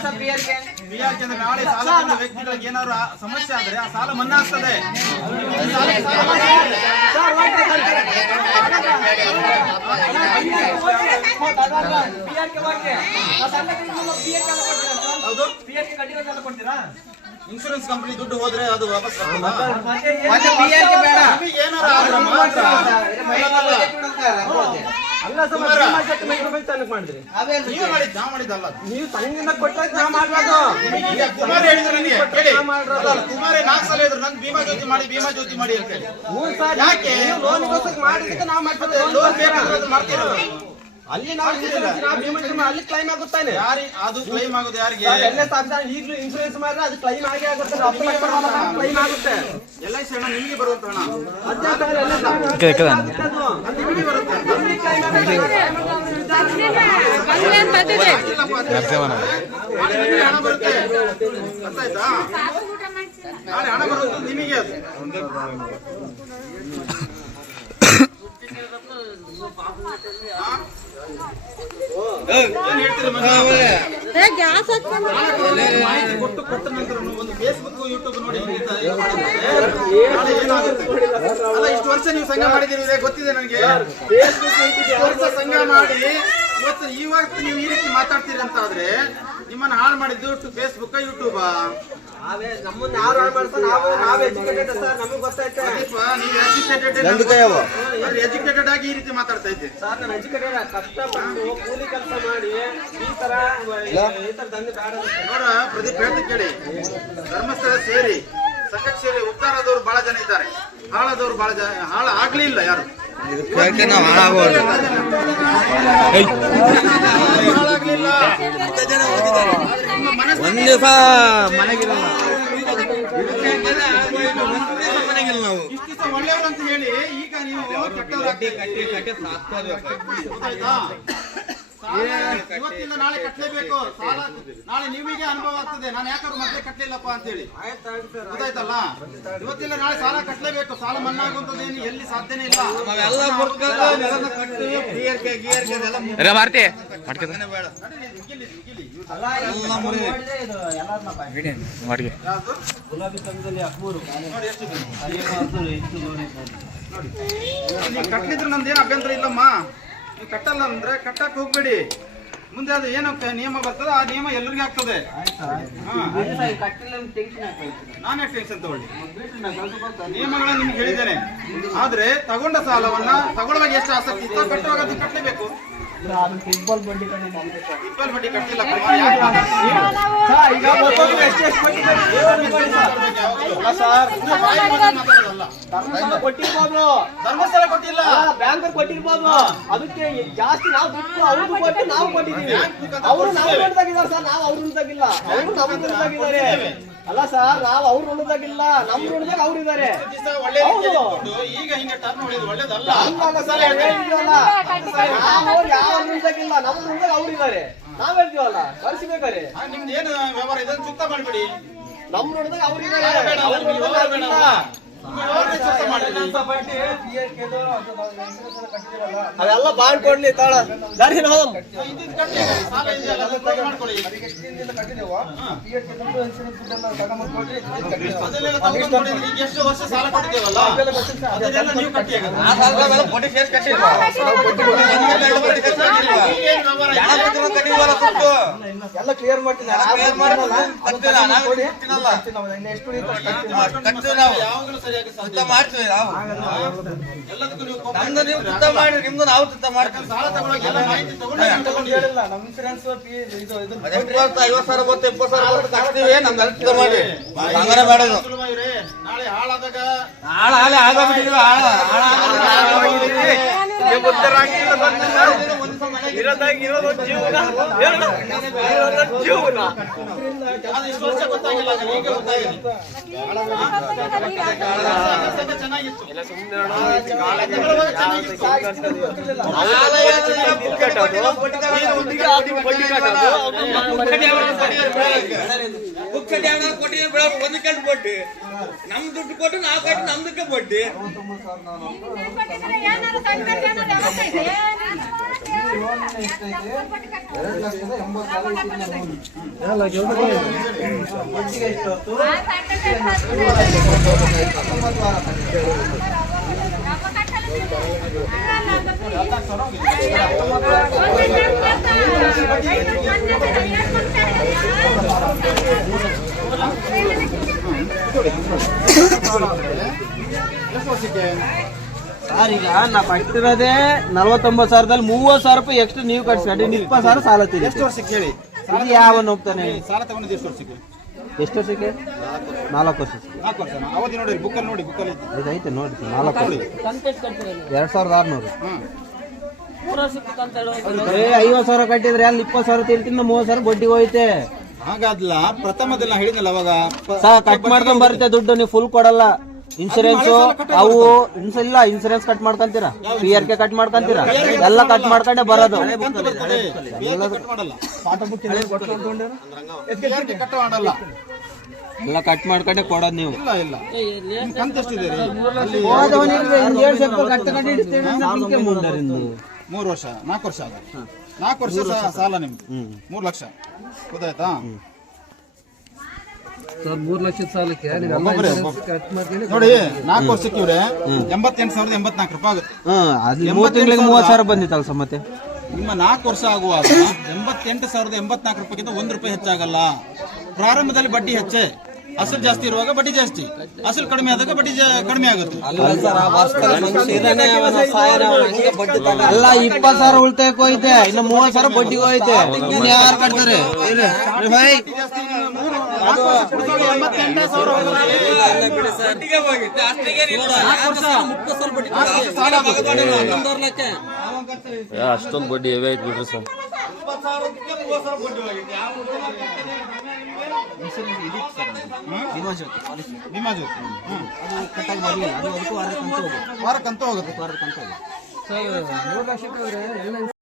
ಅಂದ್ರೆ ನಾಳೆ ಸಾಲ ವ್ಯಕ್ತಿಗಳಿಗೆ ಏನಾದ್ರು ಸಮಸ್ಯೆ ಆದ್ರೆ ಆ ಸಾಲ ಮನ್ನಾ ಆಗ್ತದೆ ಹೌದು. ಇನ್ಶೂರೆನ್ಸ್ ಕಂಪನಿ ದುಡ್ಡು ಹೋದ್ರೆ ಅದು ವಾಪಸ್ ಏನಾರು ಆದ್ರೆ ಮಾತ್ರ. ಅಲ್ಲ ಸರ್ ಕುಮಾರ. ಮಾಡಿದ್ರಿ ನೀವೇ ಮಾಡಿದ್ದು ನಾ ಮಾಡಿದ್ದಲ್ಲ ನೀವು ತನಗಿಂದ ಕೊಟ್ಟಾಗ ನಾ ಈಗ ಕುಮಾರ್ ಹೇಳಿದ್ರು ನನಗೆ ಕೇಳಿ ಅಲ್ಲ, ಕುಮಾರೇ ನಾಲ್ಕು ಸಲ ಹೇಳಿದ್ರು ನನ್ಗೆ ಭೀಮಾ ಜ್ಯೋತಿ ಮಾಡಿ ಭೀಮಾ ಜ್ಯೋತಿ ಮಾಡಿ ಅಂತ ಹೇಳಿ ಯಾಕೆ? ಲೋನ್ಗೋಸ್ಕರ ಮಾಡಿದಕ್ಕೆ ನಾವು ಮಾಡ್ತೇವೆ ಲೋನ್ ಬೇಕಾದ್ರೆ ಮಾಡ್ತೀರೋ ಅಲ್ಲಿ ನಾವು ನಾವು ಅಲ್ಲಿ ಕ್ಲೈಮ್ ಆಗುತ್ತಾನೆ ಯಾರಿ ಅದು ಕ್ಲೈಮ್ ಆಗೋದು ಯಾರಿಗೆ ಎಲ್ಲ ಈಗಲೂ ಇನ್ಸೂರೆನ್ಸ್ ಮಾಡಿದ್ರೆ ಅದು ಕ್ಲೈಮ್ ಆಗೇ ಆಗುತ್ತೆ ಕ್ಲೈಮ್ ಆಗುತ್ತೆ ಎಲ್ ಐ ಸಿ ಹಣ ನಿಮಗೆ ಬರುತ್ತೆ ಅಣ್ಣ ಸಾವಿರ ಎಲ್ಲ ಬರುತ್ತೆ ಅದು ನಾಳೆ ಬರುತ್ತೆ. ಅರ್ಥ ಆಯ್ತಾ ನಾಳೆ ಹಣ ಬರುತ್ತೆ ನಿಮಗೆ ಅದು. ಗ್ಯಾಸ್ ಮಾಹಿತಿ ಕೊಟ್ಟು ಕೊಟ್ಟ ನಂತರ ಒಂದು ಫೇಸ್ಬುಕ್ ಯೂಟ್ಯೂಬ್ ನೋಡಿ ಅಲ್ಲ, ಇಷ್ಟು ವರ್ಷ ನೀವು ಸಂಘ ಮಾಡಿದಿರಿ ಗೊತ್ತಿದೆ ನನಗೆ ಇಷ್ಟು ವರ್ಷ ಸಂಘ ಮಾಡಿ, ಇವತ್ತು ಇವಾಗ ನೀವು ಈ ರೀತಿ ಮಾತಾಡ್ತೀರಿ ಅಂತ ಆದ್ರೆ, ನಿಮ್ಮನ್ನ ಹಾಳು ಮಾಡಿದ್ದು ಫೇಸ್ಬುಕ್ ಯೂಟ್ಯೂಬ್ ನಾವೇ ನಮ್ಮನ್ನ ಯಾರು ಹಾಳು ನಾವು ನಾವು ಎಜುಕೇಟೆಡ್ ಸರ್ ನಮಗೆ ಗೊತ್ತೈತೆ ನೀವು ಎಜುಕೇಟೆಡ್ ಎಜುಕೇಟೆಡ್ ಆಗಿ ಈ ರೀತಿ ಮಾತಾಡ್ತಾ ಇದ್ದೆ. ಸರ್ ನಾನು ಎಜುಕೇಟೆಡ್ ಕಷ್ಟಪಟ್ಟು ಕೂಲಿ ಕೆಲಸ ಮಾಡಿ ಈ ತರ ಈ ತರ ದಂಧೆ ಬೇಡ ಅಂತ. ನೋಡ ಪ್ರದೀಪ್ ಹೇಳ್ತಿ ಕೇಳಿ. ಧರ್ಮಸ್ಥಳ ಸೇರಿ ಸಂಘಕ್ಕೆ ಸೇರಿ ಉದ್ಧಾರದವರು ಬಹಳ ಜನ ಇದ್ದಾರೆ. ಹಾಳಾದವ್ರು ಬಹಳ ಜನ ಹಾಳ ಆಗ್ಲಿಲ್ಲ ಯಾರು ಆದ್ರೆ ದಿವಸ ಒಳ್ಳೆಯವರು ಅಂತ ಹೇಳಿ ಈಗ ನೀವು ಇವತ್ತಿಂದ ನಾಳೆ ಕಟ್ಟಲೇಬೇಕು ಸಾಲ ನಾಳೆ ನಿಮಗೆ ಅನುಭವ ಆಗ್ತದೆ. ನಾನು ಯಾಕಂದ್ರೆ ಮತ್ತೆ ಕಟ್ಟಲಿಲ್ಲಪ್ಪ ಅಂತ ಹೇಳಿ ಗೊತ್ತಾಯ್ತಲ್ಲ? ಇವತ್ತಿಂದ ನಾಳೆ ಸಾಲ ಕಟ್ಟಲೇಬೇಕು ಸಾಲ ಮನ್ನಾ ಆಗುವಂತದ್ದೇನು ಎಲ್ಲಿ ಸಾಧ್ಯನೇ ಇಲ್ಲ. ಮಾರ್ತಿ ನಡೀಲಿ, ಮುಗಿಲಿ, ಮುಗಿಲಿ. ಮಾಡಿ ಏನ್ ಅಭ್ಯಂತರ ಇಲ್ಲಮ್ಮ? ನೀವು ಕಟ್ಟಲ್ಲ ಅಂದ್ರೆ ಕಟ್ಟಕ್ ಹೋಗ್ಬೇಡಿ. ಮುಂದೆ ಅದು ಏನು ನಿಯಮ ಬರ್ತದೆ ಆ ನಿಯಮ ಎಲ್ಲರಿಗೂ ಆಗ್ತದೆ. ನಾನೇ ಟೆನ್ಷನ್ ತಗೊಳ್ಳಿ. ನಿಯಮಗಳನ್ನ ನಿಮ್ಗೆ ಹೇಳಿದ್ದೇನೆ. ಆದ್ರೆ ತಗೊಂಡ ಸಾಲವನ್ನ ತಗೊಳ್ಳುವಾಗ ಎಷ್ಟು ಆಸಕ್ತಿ ಇತ್ತು ಕಟ್ಟುವಾಗ ಅದು ಕಟ್ಟಲೇಬೇಕು ಬಡ್ಡಿ ಮಾತಾಡ್ತೀರಿ? ಸರ್, ಈಗ ಎಷ್ಟು ಎಷ್ಟು. ಧರ್ಮಸ್ಥಳ ಕೊಟ್ಟಿರ್ಬೋದು ಧರ್ಮಸ್ಥಳ ಕೊಟ್ಟಿಲ್ಲ ಬ್ಯಾಂಕ್ ಕೊಟ್ಟಿರ್ಬೋದು ಅದಕ್ಕೆ ಜಾಸ್ತಿ ನಾವು ದುಡ್ಡು ಅವ್ರಿಗೂ ಕೊಟ್ಟು ನಾವು ಕೊಟ್ಟಿದ್ದೀವಿ ಅವರು ನಾವು. ಋಣದಾಗಿದ್ದಾರೆ ಸರ್ ನಾವು ಅವ್ರ ಋಣದಾಗಿಲ್ಲ ಅವರು ನಮ್ಮ ಋಣದಾಗಿದ್ದಾರೆ ಅಲ್ಲ ಸರ್ ನಾವು ಅವ್ರ ಉಳಿದಾಗಿಲ್ಲ ನಮ್ ಉಳಿದಾಗ ಅವ್ರು ಇಟ್ಕೊಂಡು ಈಗ ಹಿಂಗೆ ಟರ್ನ್ ಒಳ್ಳೇದಲ್ಲ ಸರ್ ನಾವು ಯಾವ ಋಣದಾಗಿಲ್ಲ ನಮ್ಮ ಮುಂದೆ ಅವ್ರು ಇದ್ದಾರೆ ನಾವ್ ಹೇಳ್ತೀವಲ್ಲ ಕಳಿಸ್ಬೇಕಾರೆ ಆ, ನಿಮ್ದು ಏನು ವ್ಯವಹಾರ ಇದೆ ಚುಕ್ತ ಮಾಡ್ಬಿಡಿ. ನಮ್ ನೋಡಿದಾಗ ಅವ್ರು ಬೇಡ, ಅದೆಲ್ಲ ಬಾಂಡ್ ಕೊಡ್ಲಿ ತಾಳ. ದಾರಿ ನಾವು ಎಷ್ಟು ವರ್ಷ ಸಾಲ ಕೊಟ್ಟಿದ್ದೇವಲ್ಲ ಅದನ್ನೆಲ್ಲ ನೀವು ಕಟ್ಟಿ? ಎಲ್ಲ ಕ್ಲಿಯರ್ ಮಾಡ್ತೀನಿ ಯಾವಾಗಲೂ ಸರಿಯಾಗಿ ಸಾಧ್ಯ ಎಲ್ಲದಕ್ಕೂ ನೀವು ಮಾಹಿತಿ ತಗೊಂಡು ನೀವು ತಗೊಂಡಿದ್ದೀರಿ. ಹೇಳಿಲ್ಲ ನಮ್ಮ ಇನ್ಸೂರೆನ್ಸ್ ಇದು ಇದು ಸುಲಭ ಇವ್ರೆ. ನಾಳೆ ಹಾಳಾದಾಗ ಹಾಳೆ ಗೊತ್ತಾಗಿಲ್ಲ ಅದು. ಈಗ ಗೊತ್ತಾಗಿದೆ ಸಂಘ ಚೆನ್ನಾಗಿತ್ತು ತಗೊಳ್ಳುವಾಗ ಚೆನ್ನಾಗಿತ್ತು. ಒಂದು ಕಟ್ಟು ಬಡ್ಡಿ ನಮ್ ದುಡ್ಡು ಕೊಟ್ಟು ನಾವು ಕಟ್ಟಿ ನಮ್ದಕ್ಕೆ ಬಡ್ಡಿ ಏನಾರು ಸಂಘಟನೆ ಏನಾರು ವ್ಯವಸ್ಥೆ ಇದೆ ಒಟ್ಟಿಗೆ ಎಷ್ಟು ಹೊತ್ತು? ಎಷ್ಟು ವರ್ಷಕ್ಕೆ ಸರ್ ಈಗ ನಾ ಕಟ್ಟಿರೋದೇ ನಲ್ವತ್ತೊಂಬತ್ತು ಸಾವಿರದಲ್ಲಿ ಮೂವತ್ತು ಸಾವಿರ ರೂಪಾಯಿ ಎಷ್ಟು ನೀವು ಕಟ್ಟಿಸಿ ಇನ್ನು ಇಪ್ಪತ್ತು ಸಾವಿರ ಸಾಲ ಎಷ್ಟು ವರ್ಷ ವರ್ಷಕ್ಕೆ ಹೇಳಿ? ಇದು ಯಾವನ್ ಹೋಗ್ತಾನೆ ಸಾಲ ತಗೊಂಡಿದ್ದು ಎಷ್ಟು ವರ್ಷಕ್ಕೆ? ಎಷ್ಟು ವರ್ಷಕ್ಕೆ? ನಾಲ್ಕು ವರ್ಷ. ನಾಲ್ಕು ವರ್ಷ ಅವಧಿ ನೋಡಿ ಬುಕ್ಕಲ್ಲಿ ನೋಡಿ ಬುಕ್ಕಲ್ಲಿ ಇದೈತೆ ನೋಡಿ ನಾಲ್ಕು ವರ್ಷ. ಎರಡು ಸಾವಿರದ ಆರುನೂರು. ಐವತ್ತು ಸಾವಿರ ಕಟ್ಟಿದ್ರೆ ಅಲ್ಲಿ ಇಪ್ಪತ್ತು ಸಾವಿರ ತಿಂತಿನ ಮೂವತ್ತು ಸಾವಿರ ಬಡ್ಡಿ ಹೋಯ್ತೆ. ಹಾಗಾದ್ಲ ಪ್ರಥಮದಲ್ಲ ಹೇಳಿದ್ನಲ್ಲ ಅವಾಗ? ಸರ್ ಕಟ್ ಮಾಡ್ಕೊಂಡ್ ಬರುತ್ತೆ ದುಡ್ಡು ನೀವು ಫುಲ್ ಕೊಡಲ್ಲ. ಇನ್ಸೂರೆನ್ಸ್ ಅವು ಇನ್ಸ್ ಇಲ್ಲ ಇನ್ಸೂರೆನ್ಸ್ ಕಟ್ ಮಾಡ್ಕೊಂತೀರಾ? ಪಿ ಆರ್ ಕೆ ಕಟ್ ಮಾಡ್ಕೊಂತೀರಾ? ಎಲ್ಲ ಕಟ್ ಮಾಡ್ಕೊಂಡೆ ಬರೋದು. ಎಲ್ಲ ಕಟ್ ಮಾಡ್ಕೊಂಡೆ ಕೊಡೋದು ನೀವು. ಮೂರು ವರ್ಷ ನಾಲ್ಕು ವರ್ಷ ಆಗ ನಾಲ್ಕು ವರ್ಷ ಸಾ- ಸಾಲ ನಿಮ್ದು. ಮೂರು ಲಕ್ಷ. ಗೊತ್ತಾಯ್ತಾ? ಒಬ್ಬೊಬ್ರೆ ಒಬ್ಬೊಬ್ರೆ. ನೋಡಿ ನಾಲ್ಕು ವರ್ಷಕ್ಕೆ ಇವ್ರೆ ಎಂಬತ್ತೆಂಟು ಸಾವಿರದ ಎಂಬತ್ನಾಲ್ಕು ರೂಪಾಯಿ ಆಗುತ್ತೆ. ಹ್ಮ್ ಅಲ್ಲಿ ತಿಂಗಳಿಗೆ ಮೂವತ್ತು ಸಾವಿರ ಬಂದಿತ್ತಲ್ಲ ಸರ್ ಮತ್ತೆ? ನಿಮ್ಮ ನಾಲ್ಕು ವರ್ಷ ಆಗುವಾಗ ಎಂಬತ್ತೆಂಟು ಸಾವಿರದ ಎಂಬತ್ನಾಲ್ಕು ರೂಪಾಯಿಗಿಂತ ಒಂದು ರೂಪಾಯಿ ಹೆಚ್ಚಾಗಲ್ಲ. ಪ್ರಾರಂಭದಲ್ಲಿ ಬಡ್ಡಿ ಹೆಚ್ಚೆ. ಅಸಲು ಜಾಸ್ತಿ ಇರುವಾಗ ಬಡ್ಡಿ ಜಾಸ್ತಿ. ಅಸಲು ಕಡಿಮೆ ಆದಾಗ ಬಡ್ಡಿ ಕಡಿಮೆ ಆಗುತ್ತೆ. ಅಲ್ಲ ಇಪ್ಪತ್ತು ಸಾವಿರ ಉಳಿತಾಯಕ್ಕೆ ಹೋಯ್ತೆ ಇನ್ನು ಮೂವತ್ತು ಸಾವಿರ ಬಡ್ಡಿಗೆ ಹೋಯ್ತೆ. ಯಾರು ಕಟ್ತಾರೆ? ಆಯ್ತು ಬಿಡ್ರಿ ಸರ್. ಇಪ್ಪತ್ತು ಸಾವಿರ ಒಟ್ಟಿಗೆ ಹೋಗಿತ್ತು ಇದಿತ್ತು ಆಗುತ್ತೆ. ಅಷ್ಟೊಂದು ಬಡ್ಡಿ ಹೆವಿ ಆಯ್ತು ಅದು ಸರ್ ಇಪ್ಪತ್ತು ಹೋಗುತ್ತೆ. ಸಾವಿರ ಬಡ್ಡಿ ಹೋಗುತ್ತೆ. ನಿಮ್ಮ ಜೊತೆ ಹ್ಮ್. ವಾರಕ್ಕಂತೂ ಹೋಗುತ್ತೆ